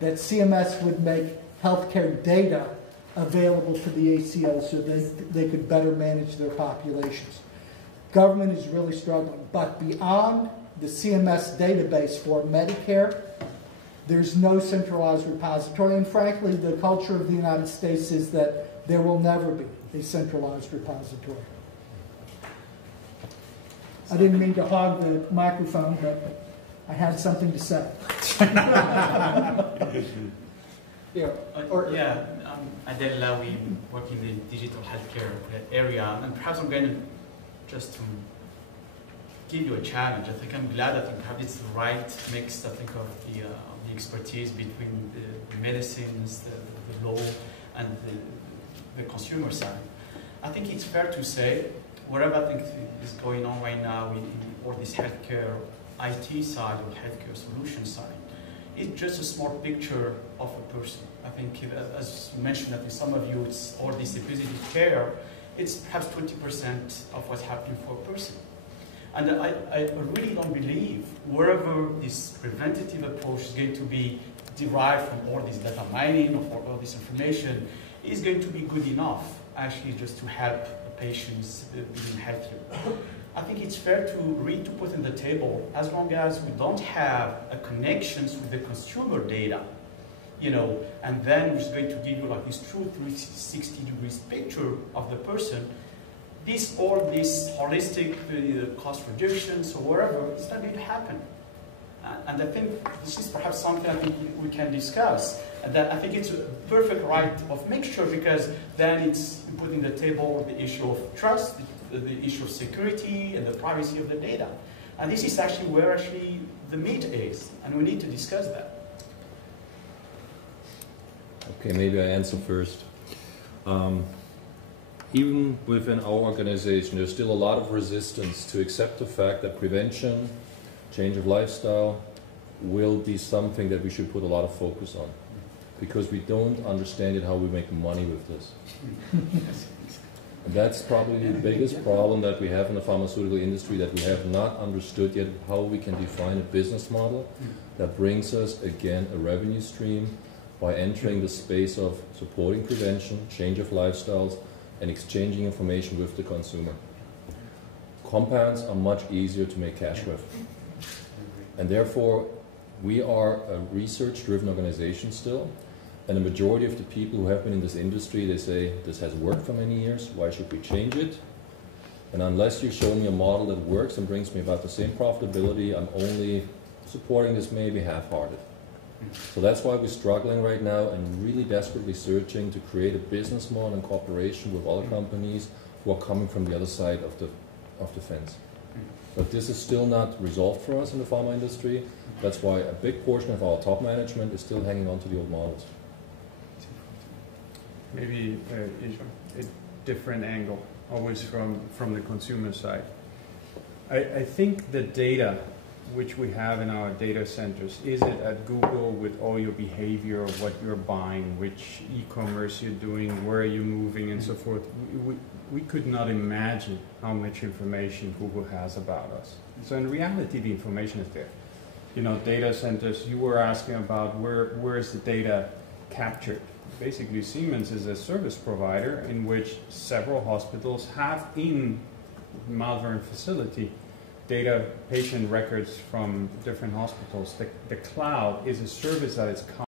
that CMS would make healthcare data available to the ACOs so they could better manage their populations. Government is really struggling, but beyond the CMS database for Medicare, there's no centralized repository, and frankly, the culture of the United States is that there will never be a centralized repository. I didn't mean to hog the microphone, but I had something to say. Adel Lawi, working in the digital healthcare area, and perhaps I'm going to just to give you a challenge. I think I'm glad that perhaps it's the right mix, I think, of the expertise between the medicines, the law, and the consumer side. I think it's fair to say, whatever I think is going on right now in all this healthcare IT side or healthcare solution side, it's just a small picture of a person. I think, as you mentioned, that in some of you, it's all this episodic care, it's perhaps 20% of what's happening for a person. And I really don't believe wherever this preventative approach is going to be derived from all this data mining or all this information is going to be good enough, actually, just to help the patients being healthier. I think it's fair to really to put on the table, as long as we don't have a connections with the consumer data, you know, and then it's going to give you like this true 360 degrees picture of the person. This holistic cost reductions or whatever, it's not going to happen. And I think this is perhaps something I think we can discuss. And that I think it's a perfect right of mixture, because then it's putting the table the issue of trust, the issue of security, and the privacy of the data. And this is actually where actually the meat is, and we need to discuss that. Okay, maybe I answer first. Even within our organization, there's still a lot of resistance to accept the fact that prevention, change of lifestyle, will be something that we should put a lot of focus on, because we don't understand it how we make money with this. And that's probably the biggest problem that we have in the pharmaceutical industry, that we have not understood yet how we can define a business model that brings us, again, a revenue stream by entering the space of supporting prevention, change of lifestyles, and exchanging information with the consumer. Compounds are much easier to make cash with. And therefore, we are a research-driven organization still, and the majority of the people who have been in this industry, they say, this has worked for many years, why should we change it? And unless you show me a model that works and brings me about the same profitability, I'm only supporting this maybe half-hearted. So that's why we're struggling right now and really desperately searching to create a business model in cooperation with other companies who are coming from the other side of the fence. But this is still not resolved for us in the pharma industry. That's why a big portion of our top management is still hanging on to the old models. Maybe a different angle, always from the consumer side. I think the data which we have in our data centers, is it at Google with all your behavior of what you're buying, which e-commerce you're doing, where are you moving, and so forth. We could not imagine how much information Google has about us. So in reality, the information is there. You know, data centers, you were asking about where is the data captured. Basically, Siemens is a service provider in which several hospitals have in Malvern facility data patient records from different hospitals. The cloud is a service that is